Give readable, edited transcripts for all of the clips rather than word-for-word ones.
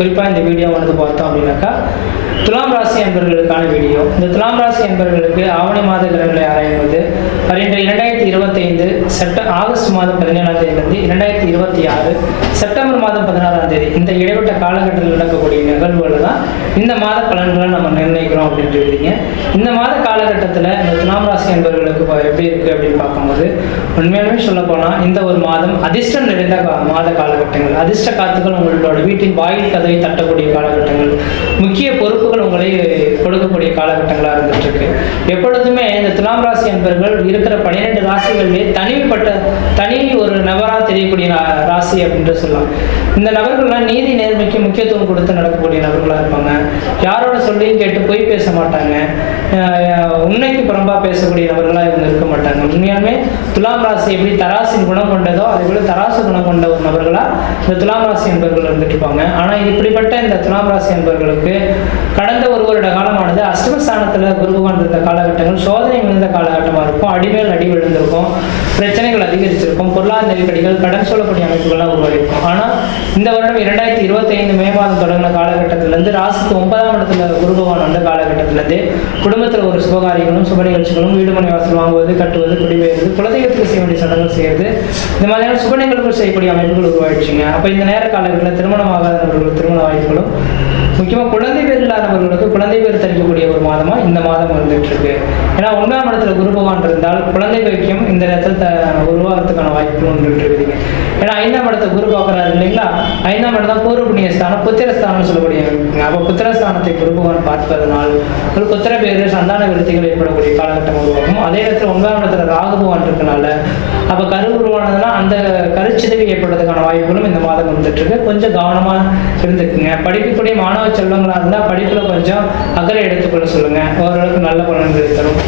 குறிப்பாக இந்த வீடியோ வந்து பார்த்தோம் அப்படின்னாக்கா துலாம் ராசி அன்பர்களுக்கான வீடியோ. இந்த துலாம் ராசி அன்பர்களுக்கு ஆவணி மாத கிரகங்களை ஆராய்வது வருகின்ற 2025 ஆகஸ்ட் மாதம் 17ஆம் தேதியிலிருந்து 2026 செப்டம்பர் மாதம் 16ஆம் தேதி இந்த இடைப்பட்ட காலகட்டத்தில் நடக்கக்கூடிய நிகழ்வுகள் தான் இந்த மாத பலன்களை நம்ம நிர்ணயிக்கிறோம் அப்படின்னு சொல்லிங்க. இந்த மாத காலகட்டத்தில் இந்த துலாம் ராசி அன்பர்களுக்கு எப்படி இருக்கு அப்படின்னு பார்க்கும்போது உண்மையாலுமே சொல்ல போனால் இந்த ஒரு மாதம் அதிர்ஷ்டம் நிறைந்த மாத காலகட்டங்கள், அதிர்ஷ்ட காத்துக்கள் உங்களோட வீட்டின் வாயில் கதவை தட்டக்கூடிய காலகட்டங்கள், முக்கிய பொறுப்புகள் உங்களை கொடுக்கக்கூடிய காலகட்டங்களாக இருந்துட்டு இருக்கு. எப்பொழுதுமே இந்த துலாம் ராசி என்பவர்கள் இருக்கிற 12 ராசிகளிலே தனி ஒரு நபராக தெரியக்கூடிய ராசி அப்படின்ற சொல்லலாம். இந்த நபர்கள்லாம் நீதி நேர்மைக்கு முக்கியத்துவம் கொடுத்து நடக்கக்கூடிய நபர்களாக இருப்பாங்க. யாரோட சொல்லியும் கேட்டு போய் பேச மாட்டாங்க. உண்மைக்கு புறம்பா பேசக்கூடிய நபர்களாக இவங்க இருக்க மாட்டாங்க. உண்மையாலுமே துலாம் ராசி எப்படி தராசின் குணம் கொண்டதோ அதே போல தராசு குணம் கொண்ட ஒரு நபர்களாக இந்த துலாம் ராசி என்பவர்கள் இருந்துட்டு இருப்பாங்க. ஆனால் இப்படிப்பட்ட இந்த துலாம் ராசி என்பவர்களுக்கு கடந்த ஒரு வருட காலமானது அஷ்டமஸ்தானத்தில் குரு பகவான் இருந்த காலகட்டங்கள் சோதனை விழுந்த காலகட்டமாக இருக்கும். அடிமேல் அடி விழுந்திருக்கும், பிரச்சனைகள் அதிகரிச்சிருக்கும், பொருளாதார நெருக்கடிகள், கடன் சொல்லக்கூடிய அமைப்புகள்லாம் உருவாகிருக்கும். ஆனால் இந்த வருடம் 2025 மே மாதம் தொடங்கின காலகட்டத்திலிருந்து ராசிக்கு 9ஆம் இடத்துல குரு பகவான் வந்த காலகட்டத்திலிருந்து குடும்பத்தில் ஒரு சுபகாரியங்களும் சுப நிகழ்ச்சிகளும், வீடுமனை வாசல் வாங்குவது, கட்டுவது, குடிபெயர்வது, குலதெய்வத்துக்கு செய்ய வேண்டிய சடங்குகள் செய்வது, இந்த மாதிரியான சுப நிகழ்வுகள் செய்யக்கூடிய அமைப்புகள் உருவாயிடுச்சுங்க. அப்போ இந்த நேர காலகட்டத்தில் திருமணம் ஆகாதவர்கள் திருமண வாய்ப்புகளும், முக்கியமாக குழந்தை பேர் இல்லாதவர்களுக்கு குழந்தை பேர் தரிக்கக்கூடிய ஒரு மாதமா இந்த மாதம் வந்துட்டு இருக்கு. ஏன்னா 9ஆம் இடத்துல குரு பகவான் இருந்தால் குழந்தை பாக்கியம் இந்த நேரத்தில் உருவாகிறதுக்கான வாய்ப்புகள் வந்துட்டு இருக்குதுங்க. ஏன்னா 5ஆம் இடத்தை குரு பார்க்குறாரு இல்லைங்களா. 5ஆம் இடம் தான் பூர்வ புண்ணிய ஸ்தானம், புத்திரஸ்தானம்னு சொல்லக்கூடிய. அப்போ புத்திரஸ்தானத்தை குரு பகவான் பார்ப்பதனால் ஒரு புத்திர பேரு சந்தான விருத்திகள் ஏற்படக்கூடிய காலகட்டம் உருவாகும். அதே இடத்துல 9ஆம் இடத்துல ராகு பகவான் இருக்கனால அப்போ கரு உருவானதுன்னா அந்த கருச்சிதவி ஏற்படுறதுக்கான வாய்ப்புகளும் இந்த மாதம் வந்துட்டு இருக்கு. கொஞ்சம் கவனமா இருந்துக்குங்க. படிக்கக்கூடிய மாணவ செல்வங்களா இருந்தால் படிப்புல கொஞ்சம் அக்கறை எடுத்துக்கொள்ள சொல்லுங்க. ஓரளவுக்கு நல்ல பலன்கள் தரும்.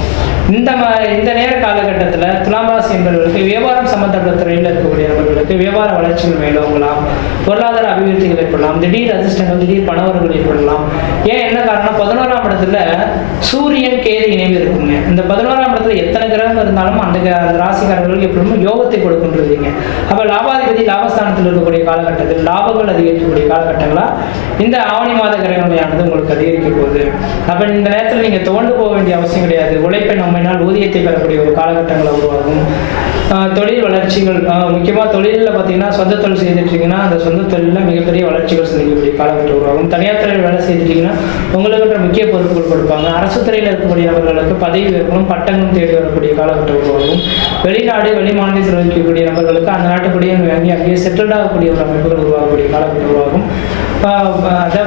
இந்த நேர காலகட்டத்தில் துலாம் ராசி என்பவர்களுக்கு வியாபாரம் சம்பந்தப்பட்ட துறையில் இருக்கக்கூடிய நபர்களுக்கு வியாபார வளர்ச்சிகள் மேலோங்கலாம், பொருளாதார அபிவிருத்திகள் ஏற்படலாம், திடீர் அதிர்ஷ்டங்கள், திடீர் பணவர்கள் ஏற்படலாம். ஏன் என்ன காரணம், 11ஆம் இடத்துல சூரியன் கேது இணைவு இருக்குங்க. இந்த 11ஆம் இடத்துல எத்தனை கிரகம் இருந்தாலும் அந்த ராசிக்காரர்களுக்கு எப்படியும் யோகத்தை கொடுக்கின்றதுங்க. அப்போ லாபாதிபதி லாபஸ்தானத்தில் இருக்கக்கூடிய காலகட்டத்தில் லாபங்கள் அதிகரிக்கக்கூடிய காலகட்டங்களா இந்த ஆவணி மாத கிரகங்களையானது உங்களுக்கு அதிகரிக்க போகுது. அப்போ இந்த நேரத்தில் நீங்கள் தோண்டு போக வேண்டிய அவசியம் கிடையாது. உழைப்பை நம்மினால் ஊதியத்தை பெறக்கூடிய ஒரு காலகட்டங்களை உருவாகும். தொழில் வளர்ச்சிகள், முக்கியமாக தொழிலில் பார்த்தீங்கன்னா சொந்த தொழில் செய்துட்டீங்கன்னா அந்த சொந்த தொழிலில் மிகப்பெரிய வளர்ச்சிகள் சந்திக்கக்கூடிய காலகட்டம் உருவாகும். தனியார் துறையில் வேலை செய்துட்டீங்கன்னா உங்களுக்கு முக்கிய பொறுப்புகள் கொடுப்பாங்க. அரசு துறையில் இருக்கக்கூடிய நபர்களுக்கு பதவி உயர்வும் பட்டங்களும் தேடி வரக்கூடிய காலகட்டம் உருவாகும். வெளிநாடு வெளி மாநிலத்தில் இருக்கக்கூடிய நபர்களுக்கு அந்த நாட்டுக்குடியே வாங்கி அங்கேயே செட்டில்ட் ஆகக்கூடிய ஒரு அமைப்புகள் உருவாகக்கூடிய காலகட்டம் உருவாகும்.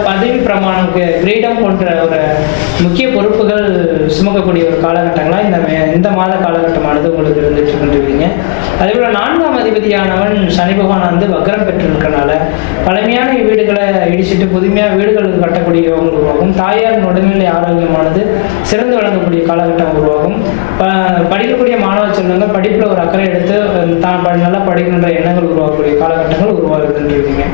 பதவி பிரமாணம், கிரீடம் போன்ற ஒரு முக்கிய பொறுப்புகள் சுமக்கக்கூடிய ஒரு காலகட்டங்களாக இந்த மாத காலகட்டமானது உங்களுக்கு இருந்துட்டு இருந்துருவீங்க. அதே போல 4ஆம் அதிபதியானவன் சனி பகவான் வந்து வக்ரம் பெற்றிருக்கனால பழமையான வீடுகளை இடிச்சிட்டு புதுமையாக வீடுகளுக்கு கட்டக்கூடிய யோகம் உருவாகும். தாயார் உடல்நிலை ஆரோக்கியமானது சிறந்து வழங்கக்கூடிய காலகட்டம் உருவாகும். படிக்கக்கூடிய மாணவ செல்வங்கள் படிப்பில் ஒரு அக்கறை எடுத்து தான் நல்லா படிக்கின்ற எண்ணங்கள் உருவாக்கக்கூடிய காலகட்டங்கள் உருவாகுதுன்றீங்க.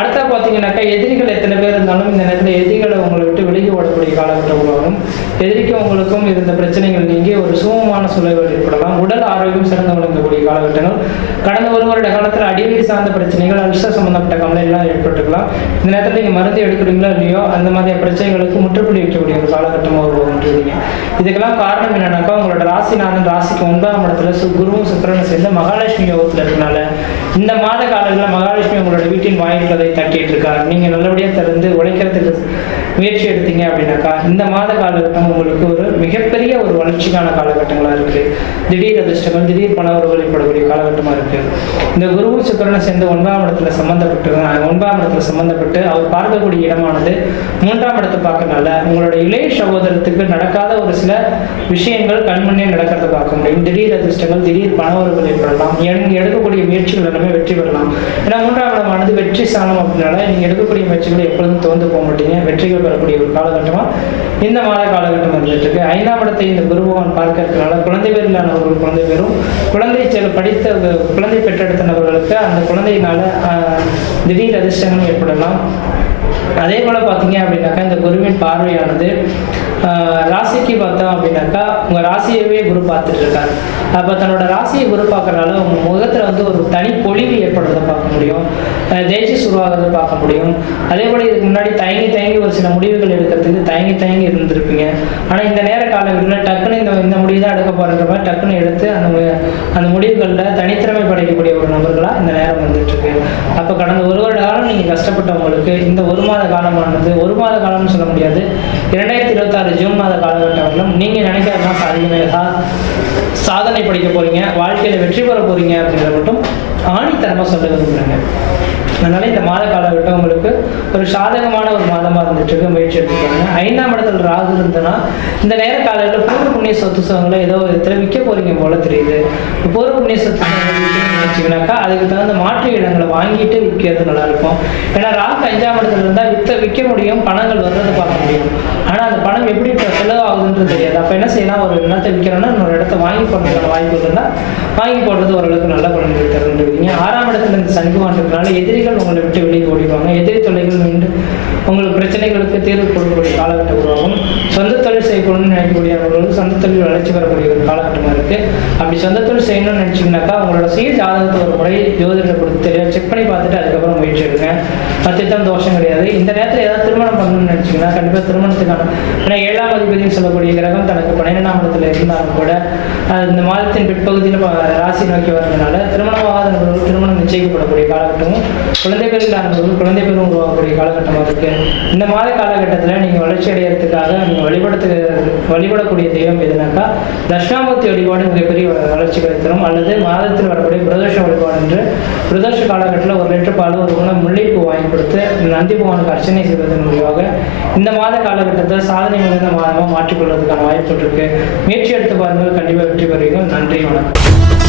அடுத்த பார்த்தீங்கன்னாக்கா எதிரிகள் எத்தனை பேர் இருந்தாலும் இந்த நேரத்தில் எதிரிகளை உங்களை விட்டு விலகி ஓடக்கூடிய காலகட்டம் உருவாகும். எதிரிக்கும் உங்களுக்கும் இருந்த பிரச்சனைகள் நீங்கி ஒரு சுகமான சூழல்கள் ஏற்படலாம். உடல் ஆரோக்கியம் சிறந்து வழங்கக்கூடிய காலகட்டங்கள். கடந்த ஒரு வருட காலத்தில் அடிவீடு சார்ந்த பிரச்சனைகள், அல்சர் சம்பந்தப்பட்ட கவலை எல்லாம் ஏற்பட்டுக்கலாம். இந்த நேரத்தில் நீங்கள் மருந்து எடுக்கிறீங்களோ இல்லையோ அந்த மாதிரி பிரச்சனைகளுக்கு முற்றுப்புள்ளி வைக்கக்கூடிய ஒரு காலகட்டமாக உருவாகுன்றீங்க. இதுக்கெல்லாம் காரணம் என்னன்னாக்கா உங்களோட ராசிநாதன் ராசிக்கு 9ஆம் இடத்துல குருவும் சுக்கிரனும் சேர்ந்து மகாலட்சுமி யோகத்தில் இருக்கனால இந்த மாத காலங்களில் மகாலட்சுமி உங்களோட வீட்டின் வாயில்களை தட்டிட்டு இருக்காரு. நீங்க நல்லபடியா திறந்து உழைக்கிறதுக்கு முயற்சி எடுத்தீங்க அப்படின்னாக்கா இந்த மாத காலகட்டம் உங்களுக்கு ஒரு மிகப்பெரிய ஒரு வளர்ச்சிக்கான காலகட்டங்களா இருக்கு. திடீர் அதிர்ஷ்டங்கள், திடீர் பணவரவுகள் ஏற்படக்கூடிய காலகட்டமா இருக்கு. இந்த குருவும் சுக்கிரனை சேர்ந்து 9ஆம் இடத்துல சம்பந்தப்பட்டு அவர் பார்க்கக்கூடிய இடமானது 3ஆம் இடத்தை பார்க்கறதுனால உங்களோட இளைய சகோதரத்துக்கு நடக்காத ஒரு சில விஷயங்கள் கண்மண்ணே நடக்கிறத பார்க்க முடியும். திடீர் அதிர்ஷ்டங்கள், திடீர் பணவரவுகள் ஏற்படலாம். எடுக்கக்கூடிய முயற்சிகள் எல்லாமே வெற்றி பெறலாம். ஏன்னா 3ஆம் இடமானது வெற்றி ஸ்தானம் அப்படின்னால நீங்க எடுக்கக்கூடிய முயற்சிகள் எப்பொழுதும் தோந்து போக மாட்டீங்க. வெற்றிகள் பெறக்கூடிய ஒரு காலகட்டமா இந்த மாத காலகட்டம் வந்துட்டு இருக்கு. 5ஆம் இடத்தை இந்த குரு பகவான் பார்க்க இருக்கிறனால குழந்தை பேர் இல்லாதவர்கள் குழந்தை பேரும், குழந்தை பெற்றெடுத்த நபர்களுக்கு அந்த குழந்தையினால திடீர் அதிர்ஷ்டங்களும் ஏற்படலாம். அதே போல் பார்த்தீங்க அப்படின்னாக்கா இந்த குருவின் பார்வையானது ராசிக்கு பார்த்தோம் அப்படின்னாக்கா உங்கள் ராசியவே குரு பார்த்துட்டு இருக்காரு. அப்போ தன்னோட ராசியை குரு பார்க்கறனால உங்கள் முகத்தில் வந்து ஒரு தனி பொலிவு ஏற்படுறதை பார்க்க முடியும், தேஜஸ் உருவாகிறத பார்க்க முடியும். அதே போல் இதுக்கு முன்னாடி தயங்கி ஒரு சில முடிவுகள் எடுக்கிறதுக்கு தயங்கி இருந்திருப்பீங்க. ஆனால் இந்த நேர காலங்களில் டக்குன்னு இந்த முடிவு தான் எடுக்க போகிற மாதிரி டக்குன்னு எடுத்து அந்த முடிவுகளில் தனித்திறமை படைக்கக்கூடிய ஒரு நபர்களாக இந்த நேரம் வந்துட்டு இருக்கு. அப்போ கடந்த ஒரு வருட காலம் நீங்கள் கஷ்டப்பட்டவங்களுக்கு இந்த ஒரு மாத காலமானது, ஒரு மாத காலம்னு சொல்ல முடியாது, 2026 ஜூன் மாத காலகட்டங்களும் நீங்கள் நினைக்கிறதெல்லாம் சாதனை படிக்க போறீங்க, வாழ்க்கையில வெற்றி பெற போறீங்க அப்படிங்கிறத மட்டும் ஆணித்தரமா சொல்ல விரும்புகிறேங்க. அதனால இந்த மாத காலகட்டம் உங்களுக்கு ஒரு சாதகமான ஒரு மாதமா இருந்துட்டு இருக்கு. முயற்சி எடுத்துக்காங்க. 5ஆம் இடத்துல ராகு இருந்ததுன்னா இந்த நேர காலையில் பூர்வ புண்ணிய சொத்து சுகங்களை ஏதோ விதத்தில் விற்க போறீங்க போல தெரியுது. பூர்வ புண்ணிய சொத்து வச்சுக்கினாக்கா அதுக்கு தகுந்த மாற்று இடங்களை வாங்கிட்டு விற்கிறது நல்லா இருக்கும். ஏன்னா ராகு 5ஆம் இடத்துல இருந்தால் விற்க முடியும், பணங்கள் வர்றதை பார்க்க முடியும். ஆனால் அந்த பணம் எப்படி செலவாகுதுன்றது தெரியாது. அப்போ என்ன செய்யலாம், ஒரு இடத்தை விற்கிறோன்னா இன்னொரு இடத்த வாங்கி போடுறதுக்கான வாய்ப்பு இருந்தால் வாங்கி போடுறது ஓரளவுக்கு நல்ல பலன்கள் தருந்துருக்கீங்க. 6ஆம் இடத்துல இருந்து சனி பகவான் எதிரிகள் உங்களை விட்டு வெளியே ஓடிடுவாங்க. எதிரி தொல்லைகள் மீண்டு உங்களுக்கு பிரச்சனைகளுக்கு தீர்வு கொடுக்கக்கூடிய காலகட்டம் உருவாகும். சொந்த தொழில் செய்யணும்னு நினைக்கக்கூடியவர்களுக்கு சொந்த தொழில் வளர்ச்சி பெறக்கூடிய ஒரு காலகட்டமாக இருக்குது. அப்படி சொந்த தொழில் செய்யணும்னு நினச்சிங்கனாக்கா உங்களோட சுய ஜாதகத்தை ஒரு முறை ஜோதிடரை கொடுத்து செக் பண்ணி பார்த்துட்டு அதுக்கப்புறம் முயற்சி எடுங்க. பத்தித்தான் தோஷம் கிடையாது. இந்த நேரத்தில் ஏதாவது திருமணம் பண்ணணும்னு நினச்சிங்கன்னா கண்டிப்பாக திருமணத்துக்கான, ஏன்னா 7ஆம் அதிபதினு சொல்லக்கூடிய கிரகம் தனக்கு 12ஆம் இடத்துல இருந்தாலும் கூட இந்த மாதத்தின் பிற்பகுதியில் ராசி நோக்கி வர்றதுனால திருமணமாகாத நபர்கள் திருமணம் நிச்சயிக்கப்படக்கூடிய காலகட்டமும், குழந்தைகள் இல்லாதவர்கள் குழந்தை பெரும் உருவாகக்கூடிய காலகட்டமாக இருக்கு. இந்த மாத காலகட்டத்தில் நீங்கள் வளர்ச்சி அடைகிறதுக்காக நீங்கள் வழிபடக்கூடிய தெய்வம் எதுனாக்கா தட்சிணாமூர்த்தி வழிபாடு மிகப்பெரிய வளர்ச்சிகளை தரும். அல்லது மாதத்தில் வரக்கூடிய பிரதோஷ வழிபாடு என்று பிரதோஷ காலகட்டத்தில் 1 லிட்டர் பால், ஒரு குணம் முல்லைப்பூ வாங்கி கொடுத்து நந்தி பகவானுக்கு அர்ச்சனை செய்வதன் மூலமாக இந்த மாத காலகட்டத்தில் சாதனை மிகுந்த மாதமாக மாற்றிக்கொள்வதற்கான வாய்ப்பு இருக்கு. முயற்சி எடுத்து பாருங்கள், கண்டிப்பாக வெற்றி பெறுவீர்கள். நன்றி, வணக்கம்.